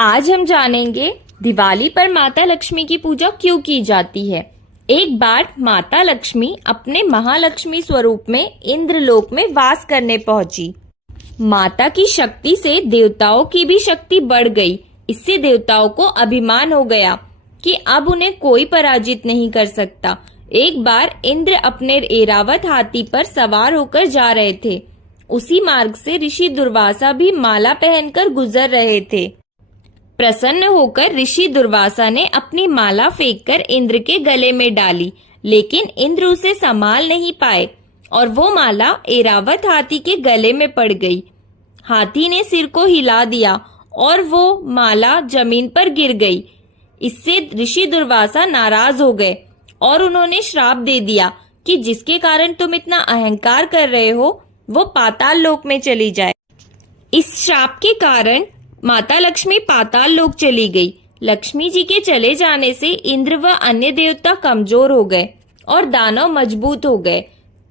आज हम जानेंगे दिवाली पर माता लक्ष्मी की पूजा क्यों की जाती है। एक बार माता लक्ष्मी अपने महालक्ष्मी स्वरूप में इंद्रलोक में वास करने पहुंची। माता की शक्ति से देवताओं की भी शक्ति बढ़ गई। इससे देवताओं को अभिमान हो गया कि अब उन्हें कोई पराजित नहीं कर सकता। एक बार इंद्र अपने ऐरावत हाथी पर सवार होकर जा रहे थे। उसी मार्ग से ऋषि दुर्वासा भी माला पहनकर गुजर रहे थे। प्रसन्न होकर ऋषि दुर्वासा ने अपनी माला फेंककर इंद्र के गले में डाली, लेकिन इंद्र उसे संभाल नहीं पाए और वो माला ऐरावत हाथी के गले में पड़ गई। हाथी ने सिर को हिला दिया और वो माला जमीन पर गिर गई। इससे ऋषि दुर्वासा नाराज हो गए और उन्होंने श्राप दे दिया कि जिसके कारण तुम इतना अहंकार कर रहे हो वो पाताल लोक में चली जाए। इस श्राप के कारण माता लक्ष्मी पाताल लोक चली गई। लक्ष्मी जी के चले जाने से इंद्र व अन्य देवता कमजोर हो गए और दानव मजबूत हो गए।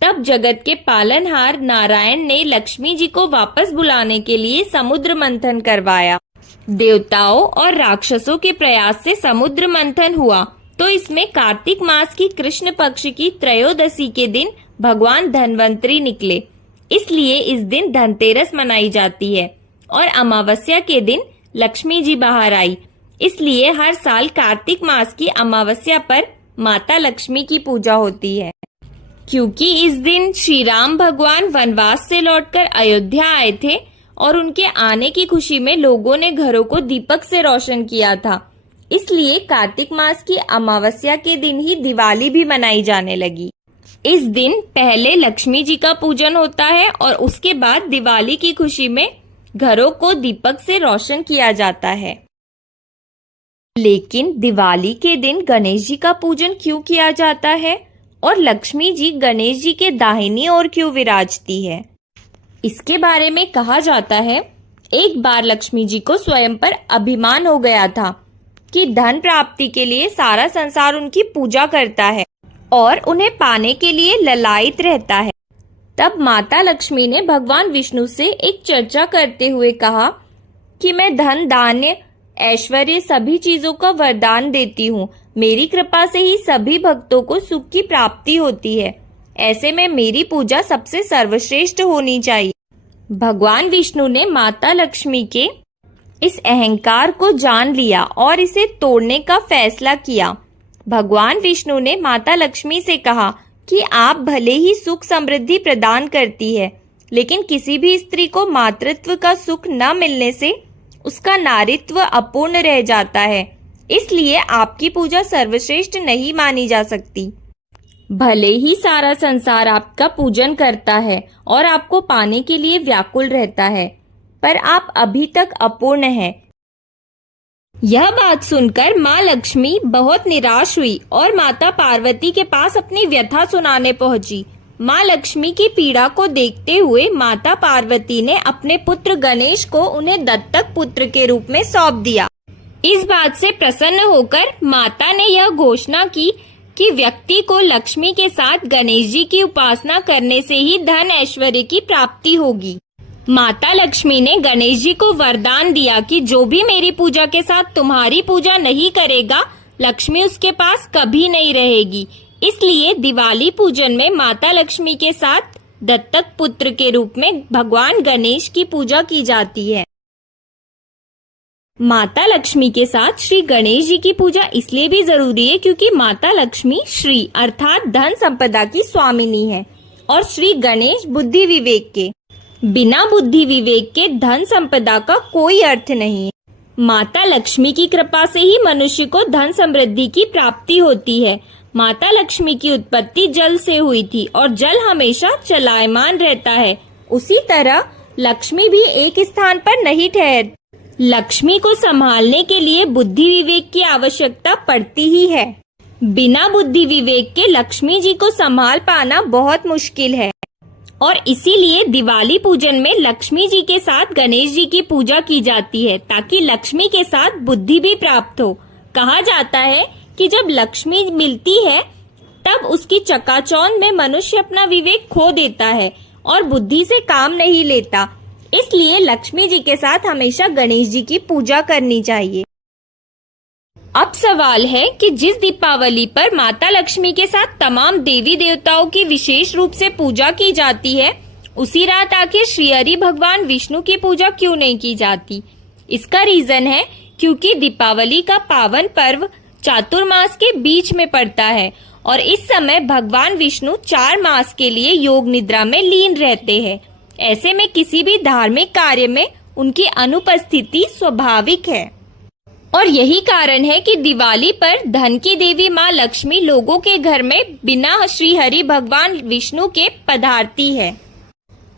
तब जगत के पालनहार नारायण ने लक्ष्मी जी को वापस बुलाने के लिए समुद्र मंथन करवाया। देवताओं और राक्षसों के प्रयास से समुद्र मंथन हुआ तो इसमें कार्तिक मास की कृष्ण पक्ष की त्रयोदशी के दिन भगवान धन्वंतरी निकले। इसलिए इस दिन धनतेरस मनाई जाती है और अमावस्या के दिन लक्ष्मी जी बाहर आई। इसलिए हर साल कार्तिक मास की अमावस्या पर माता लक्ष्मी की पूजा होती है। क्योंकि इस दिन श्री राम भगवान वनवास से लौटकर अयोध्या आए थे और उनके आने की खुशी में लोगों ने घरों को दीपक से रोशन किया था, इसलिए कार्तिक मास की अमावस्या के दिन ही दिवाली भी मनाई जाने लगी। इस दिन पहले लक्ष्मी जी का पूजन होता है और उसके बाद दिवाली की खुशी में घरों को दीपक से रोशन किया जाता है। लेकिन दिवाली के दिन गणेश जी का पूजन क्यों किया जाता है और लक्ष्मी जी गणेश जी के दाहिनी ओर क्यों विराजती है? इसके बारे में कहा जाता है, एक बार लक्ष्मी जी को स्वयं पर अभिमान हो गया था कि धन प्राप्ति के लिए सारा संसार उनकी पूजा करता है और उन्हें पाने के लिए ललायित रहता है। तब माता लक्ष्मी ने भगवान विष्णु से एक चर्चा करते हुए कहा कि मैं धन, धान्य, ऐश्वर्य सभी चीजों का वरदान देती हूँ। मेरी कृपा से ही सभी भक्तों को सुख की प्राप्ति होती है। ऐसे में मेरी पूजा सबसे सर्वश्रेष्ठ होनी चाहिए। भगवान विष्णु ने माता लक्ष्मी के इस अहंकार को जान लिया और इसे तोड़ने का फैसला किया। भगवान विष्णु ने माता लक्ष्मी से कहा कि आप भले ही सुख समृद्धि प्रदान करती है, लेकिन किसी भी स्त्री को मातृत्व का सुख न मिलने से उसका नारीत्व अपूर्ण रह जाता है। इसलिए आपकी पूजा सर्वश्रेष्ठ नहीं मानी जा सकती। भले ही सारा संसार आपका पूजन करता है और आपको पाने के लिए व्याकुल रहता है, पर आप अभी तक अपूर्ण हैं। यह बात सुनकर माँ लक्ष्मी बहुत निराश हुई और माता पार्वती के पास अपनी व्यथा सुनाने पहुंची। माँ लक्ष्मी की पीड़ा को देखते हुए माता पार्वती ने अपने पुत्र गणेश को उन्हें दत्तक पुत्र के रूप में सौंप दिया। इस बात से प्रसन्न होकर माता ने यह घोषणा की कि व्यक्ति को लक्ष्मी के साथ गणेश जी की उपासना करने से ही धन ऐश्वर्य की प्राप्ति होगी। माता लक्ष्मी ने गणेश जी को वरदान दिया कि जो भी मेरी पूजा के साथ तुम्हारी पूजा नहीं करेगा, लक्ष्मी उसके पास कभी नहीं रहेगी। इसलिए दिवाली पूजन में माता लक्ष्मी के साथ दत्तक पुत्र के रूप में भगवान गणेश की पूजा की जाती है। माता लक्ष्मी के साथ श्री गणेश जी की पूजा इसलिए भी जरूरी है क्योंकि माता लक्ष्मी श्री अर्थात धन संपदा की स्वामिनी है और श्री गणेश बुद्धि विवेक के। बिना बुद्धि विवेक के धन संपदा का कोई अर्थ नहीं है। माता लक्ष्मी की कृपा से ही मनुष्य को धन समृद्धि की प्राप्ति होती है। माता लक्ष्मी की उत्पत्ति जल से हुई थी और जल हमेशा चलायमान रहता है। उसी तरह लक्ष्मी भी एक स्थान पर नहीं ठहरती। लक्ष्मी को संभालने के लिए बुद्धि विवेक की आवश्यकता पड़ती ही है। बिना बुद्धि विवेक के लक्ष्मी जी को संभाल पाना बहुत मुश्किल है और इसीलिए दिवाली पूजन में लक्ष्मी जी के साथ गणेश जी की पूजा की जाती है ताकि लक्ष्मी के साथ बुद्धि भी प्राप्त हो। कहा जाता है कि जब लक्ष्मी मिलती है तब उसकी चकाचौंध में मनुष्य अपना विवेक खो देता है और बुद्धि से काम नहीं लेता। इसलिए लक्ष्मी जी के साथ हमेशा गणेश जी की पूजा करनी चाहिए। अब सवाल है कि जिस दीपावली पर माता लक्ष्मी के साथ तमाम देवी देवताओं की विशेष रूप से पूजा की जाती है, उसी रात आखिर श्री हरि भगवान विष्णु की पूजा क्यों नहीं की जाती? इसका रीजन है क्योंकि दीपावली का पावन पर्व चातुर्मास के बीच में पड़ता है और इस समय भगवान विष्णु 4 मास के लिए योग निद्रा में लीन रहते हैं। ऐसे में किसी भी धार्मिक कार्य में उनकी अनुपस्थिति स्वाभाविक है और यही कारण है कि दिवाली पर धन की देवी माँ लक्ष्मी लोगों के घर में बिना श्री हरि भगवान विष्णु के पधारती है।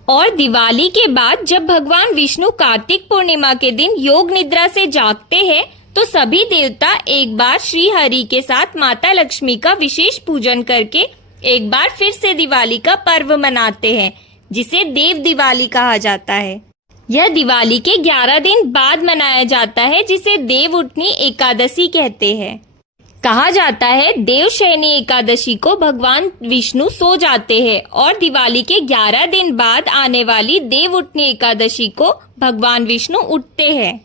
और दिवाली के बाद जब भगवान विष्णु कार्तिक पूर्णिमा के दिन योग निद्रा से जागते हैं तो सभी देवता एक बार श्री हरि के साथ माता लक्ष्मी का विशेष पूजन करके एक बार फिर से दिवाली का पर्व मनाते हैं, जिसे देव दिवाली कहा जाता है। यह दिवाली के 11 दिन बाद मनाया जाता है, जिसे देव उठनी एकादशी कहते हैं। कहा जाता है देवशयनी एकादशी को भगवान विष्णु सो जाते हैं और दिवाली के 11 दिन बाद आने वाली देव उठनी एकादशी को भगवान विष्णु उठते हैं।